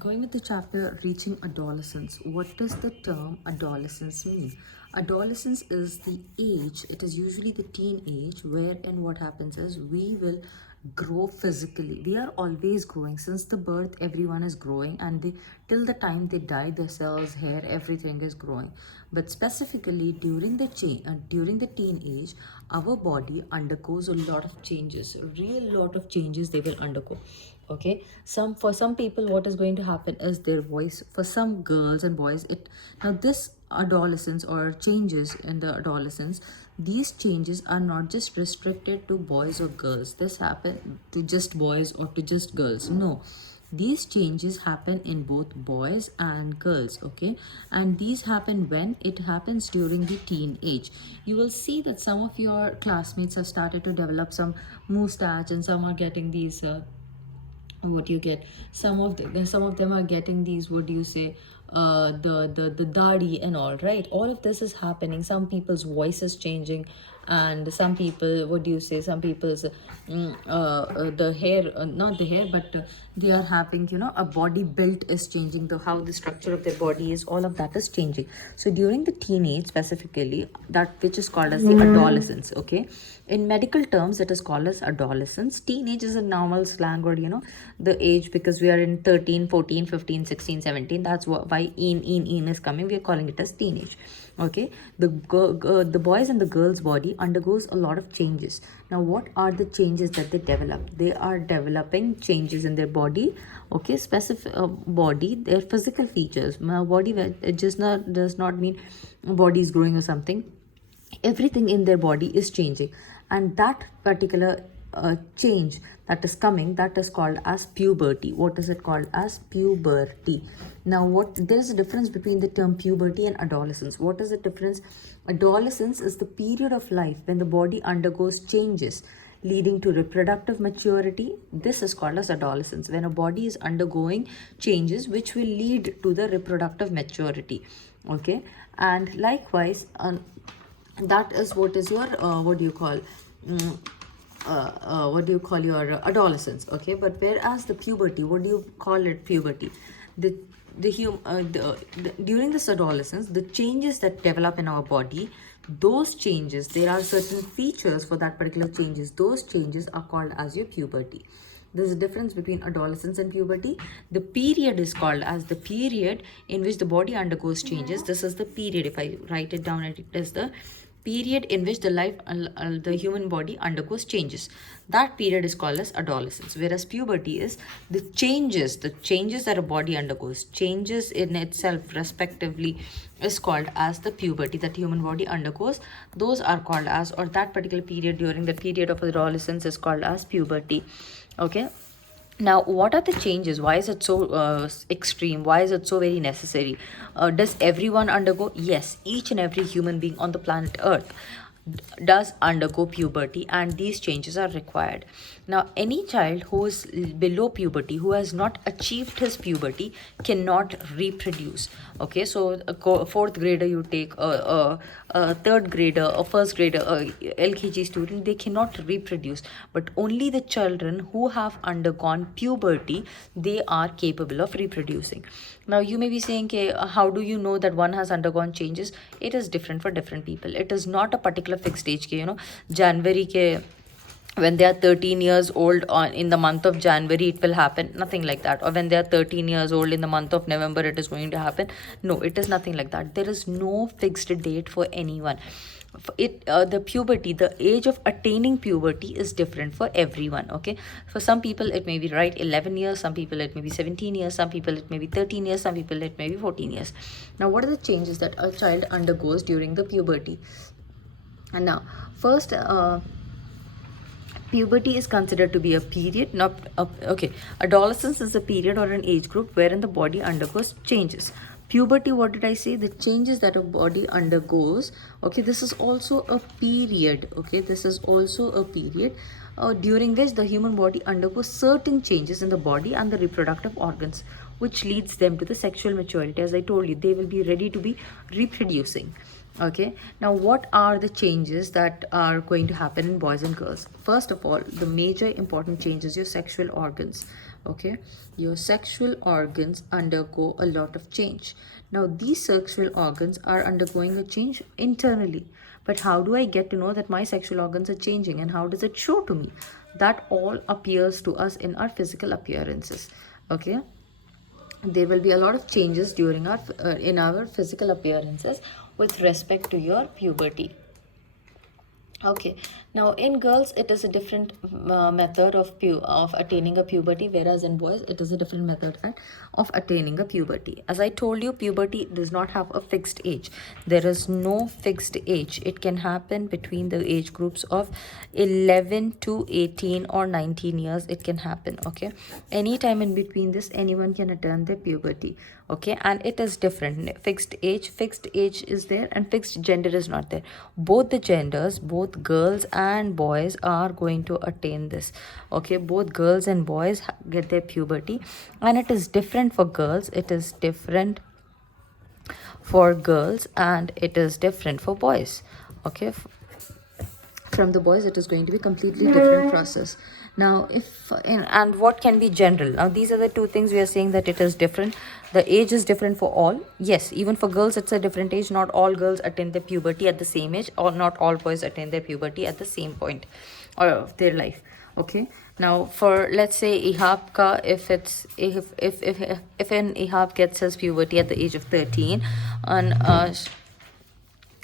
Going with the chapter Reaching Adolescence, what does the term adolescence mean? Adolescence is the age, it is usually the teen age, wherein what happens is we will grow physically. We are always growing. Since the birth, everyone is growing, and till the time they die, their cells, hair, everything is growing. But specifically during the teen age, our body undergoes a lot of changes, a real lot of changes they will undergo. Okay, for some people what is going to happen is their voice. For some girls and boys, it now this adolescence or changes in the adolescence, these changes are not just restricted to boys or girls. This happen to just boys or to just girls. No, these changes happen in both boys and girls. Okay, and these happen when it happens during the teen age. You will see that some of your classmates have started to develop some mustache, and some are getting these what you get, some of them are getting these, what do you say, the dadi and all, right? All of this is happening. Some people's voice is changing, and some people, what do you say, some people's the hair, not the hair, but they are having, a body built is changing, the how the structure of their body is, all of that is changing. So during the teenage, specifically, that which is called as the adolescence. Okay, in medical terms it is called as adolescence. Teenage is a normal slang word, the age, because we are in 13, 14, 15, 16, 17. That's why in is coming, we are calling it as teenage. Okay, the boys and the girls body undergoes a lot of changes. Now what are the changes that they develop? They are developing changes in their body. Okay, specific body, their physical features. My body, it just not does not mean body is growing or something. Everything in their body is changing, and that particular change that is coming, that is called as puberty. What is it called as? Puberty. Now what, there's a difference between the term puberty and adolescence. What is the difference? Adolescence is the period of life when the body undergoes changes leading to reproductive maturity. This is called as adolescence, when a body is undergoing changes which will lead to the reproductive maturity. Okay, and likewise, that is what is your what do you call your adolescence. Okay, but whereas the puberty, what do you call it? Puberty, during this adolescence, the changes that develop in our body, those changes, there are certain features for that particular changes, those changes are called as your puberty. There's a difference between adolescence and puberty. The period is called as the period in which the body undergoes changes. This is the period. If I write it down, it is the period in which the human body undergoes changes. That period is called as adolescence. Whereas puberty is the changes that a body undergoes, changes in itself respectively, is called as the puberty that human body undergoes. Those are called as, or that particular period during the period of adolescence is called as puberty. Okay, now what are the changes? Why is it so extreme? Why is it so very necessary? Does everyone undergo? Yes, each and every human being on the planet Earth does undergo puberty, and these changes are required. Now any child who is below puberty, who has not achieved his puberty, cannot reproduce. Okay, so a fourth grader you take, a third grader, a first grader, a LKG student, they cannot reproduce. But only the children who have undergone puberty, they are capable of reproducing. Now you may be saying, okay, how do you know that one has undergone changes? It is different for different people. It is not a particular fixed age ke, January ke, when they are 13 years old, on in the month of January it will happen, nothing like that. Or when they are 13 years old, in the month of November it is going to happen. No, it is nothing like that. There is no fixed date for anyone. The puberty, the age of attaining puberty is different for everyone. Okay, for some people it may be 11 years, some people it may be 17 years, some people it may be 13 years, some people it may be 14 years. Now what are the changes that a child undergoes during the puberty? And now first, puberty is considered to be a period, not okay, adolescence is a period or an age group wherein the body undergoes changes. Puberty, what did I say? The changes that a body undergoes. Okay, this is also a period. Okay, this is also a period during which the human body undergoes certain changes in the body and the reproductive organs, which leads them to the sexual maturity. As I told you, they will be ready to be reproducing. Okay, now what are the changes that are going to happen in boys and girls? First of all, the major important change is your sexual organs. Okay, your sexual organs undergo a lot of change. Now these sexual organs are undergoing a change internally, but how do I get to know that my sexual organs are changing, and how does it show to me? That all appears to us in our physical appearances. Okay, there will be a lot of changes during our in our physical appearances with respect to your puberty. Okay, now in girls it is a different method of attaining a puberty, whereas in boys it is a different method of attaining a puberty. As I told you, puberty does not have a fixed age. There is no fixed age. It can happen between the age groups of 11 to 18 or 19 years. It can happen. Okay, anytime in between this, anyone can attain their puberty. Okay, and it is different. Fixed age is there, and fixed gender is not there. Both the genders, both girls and boys, are going to attain this. Okay, both girls and boys get their puberty, and it is different for girls, it is different for girls, and it is different for boys. Okay, from the boys it is going to be completely different process. Now if and what can be general? Now these are the two things we are saying, that it is different. The age is different for all. Yes, even for girls it's a different age. Not all girls attain their puberty at the same age, or not all boys attain their puberty at the same point of their life. Okay, now for, let's say, ihab ka, if an ihab gets his puberty at the age of 13, and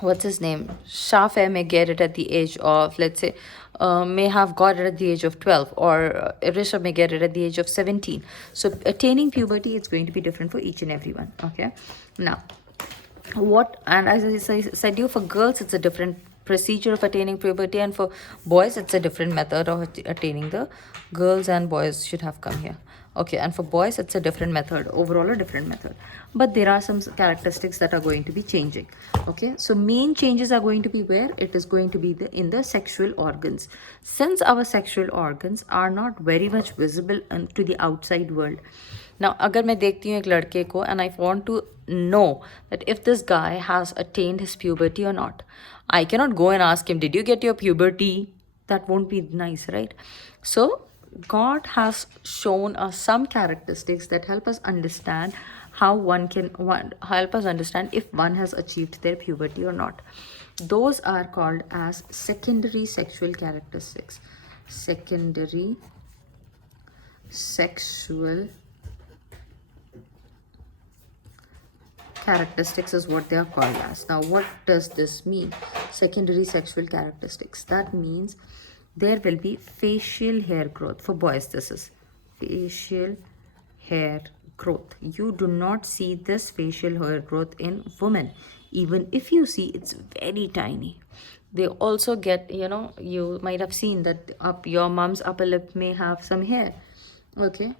what's his name, Shafir may get it at the age of, let's say, may have got it at the age of 12, or Risha may get it at the age of 17. So attaining puberty is going to be different for each and everyone. Okay, now and as I said you, for girls it's a different procedure of attaining puberty, and for boys it's a different method of attaining the, girls and boys should have come here. Okay, and for boys it's a different method, overall a different method, but there are some characteristics that are going to be changing. Okay, so main changes are going to be where it is going to be in the sexual organs. Since our sexual organs are not very much visible to the outside world. Now agar मैं देखती हूँ एक लड़के को, and I want to know that if this guy has attained his puberty or not, I cannot go and ask him, did you get your puberty? That won't be nice, right? So God has shown us some characteristics that help us understand how help us understand if one has achieved their puberty or not. Those are called as secondary sexual characteristics. Secondary sexual characteristics is what they are called as. Now what does this mean? Secondary sexual characteristics, that means there will be facial hair growth. For boys this is facial hair growth. You do not see this facial hair growth in women. Even if you see, it's very tiny. They also get, you might have seen that your mom's upper lip may have some hair. Okay,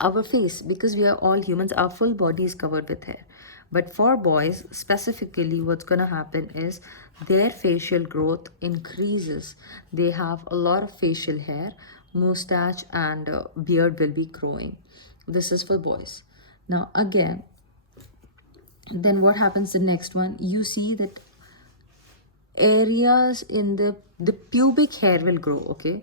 our face, because we are all humans, our full body is covered with hair. But for boys specifically, what's going to happen is their facial growth increases. They have a lot of facial hair, mustache and beard will be growing. This is for boys. Now again, then what happens the next one? You see that areas in the pubic hair will grow. Okay,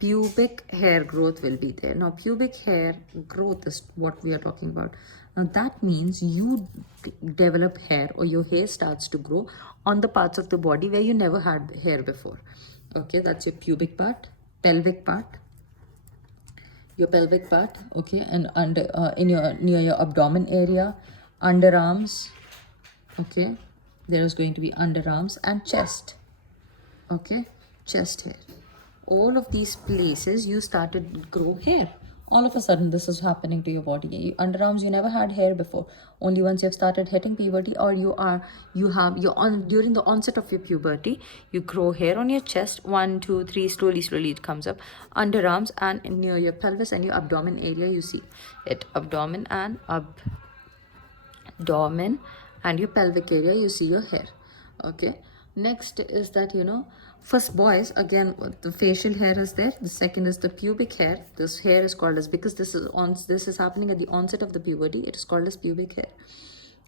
pubic hair growth will be there. Now pubic hair growth is what we are talking about. Now that means you develop hair, or your hair starts to grow on the parts of the body where you never had hair before. Okay, that's your pubic part, pelvic part, your pelvic part. Okay, and under near your abdomen area, underarms. Okay, there is going to be underarms and chest. Okay, chest hair. All of these places you started to grow hair. All of a sudden this is happening to your body. Underarms, you never had hair before. Only once you have started hitting puberty, or during the onset of your puberty, you grow hair on your chest. 1, 2, 3, slowly it comes up. Underarms, and near your pelvis and your abdomen area, you see it. Abdomen and your pelvic area, you see your hair. Okay, next is that, first boys, again the facial hair is there. The second is the pubic hair. This hair is called as, because this is happening at the onset of the puberty, it is called as pubic hair.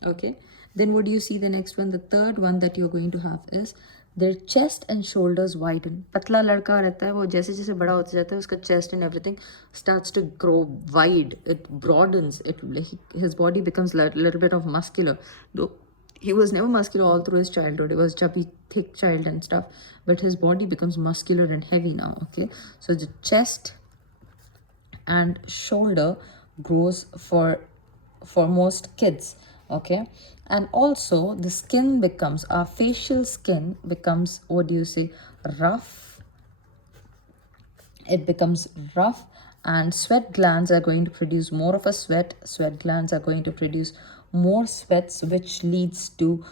Okay, then what do you see the next one? The third one that you're going to have is their chest and shoulders widen. पतला लड़का रहता है वो जैसे जैसे बड़ा होता जाता है उसका chest and everything starts to grow wide. It broadens. His body becomes a little bit of muscular. Though he was never muscular all through his childhood. He was chubby, thick child and stuff. But his body becomes muscular and heavy now. Okay, so the chest and shoulder grows for most kids. Okay, and also the skin becomes, our facial skin becomes, what do you say, rough. It becomes rough, and sweat glands are going to produce more of a sweat glands are going to produce more sweats, which leads to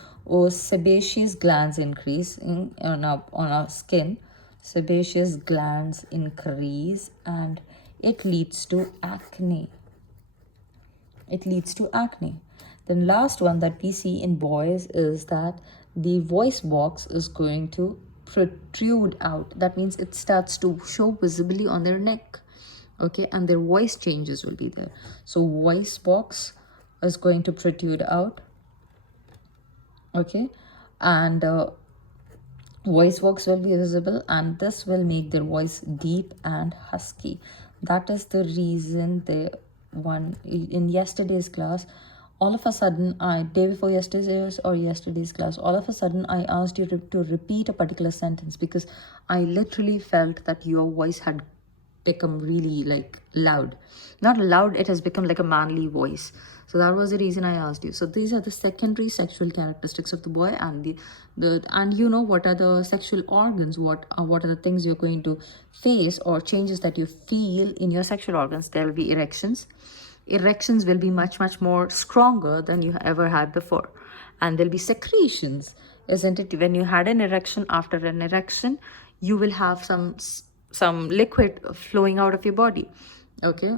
sebaceous glands increase on our skin. Sebaceous glands increase and it leads to acne. It leads to acne. Then last one that we see in boys is that the voice box is going to protrude out. That means it starts to show visibly on their neck. Okay, and their voice changes will be there. So voice box is going to protrude out. Okay, and voice box will be visible, and this will make their voice deep and husky. That is the reason they one in yesterday's class, all of a sudden, day before yesterday's or yesterday's class, all of a sudden I asked you to repeat a particular sentence because I literally felt that your voice had become really like loud. Not loud, it has become like a manly voice. So that was the reason I asked you. So these are the secondary sexual characteristics of the boy, and the and you know what are the sexual organs, what are the things you're going to face or changes that you feel in your sexual organs. There will be erections. Erections will be much more stronger than you ever had before, and there'll be secretions, isn't it? When you had an erection, after an erection you will have some liquid flowing out of your body, okay,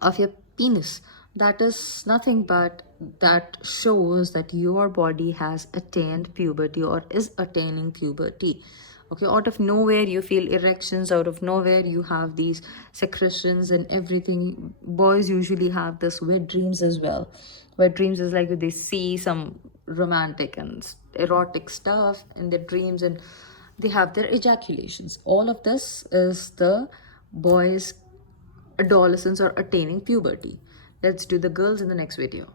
of your penis. That is nothing but that shows that your body has attained puberty or is attaining puberty. Okay, out of nowhere you feel erections, out of nowhere you have these secretions and everything. Boys usually have this wet dreams as well. Wet dreams is like they see some romantic and erotic stuff in their dreams, and they have their ejaculations. All of this is the boys' adolescence or attaining puberty. Let's do the girls in the next video.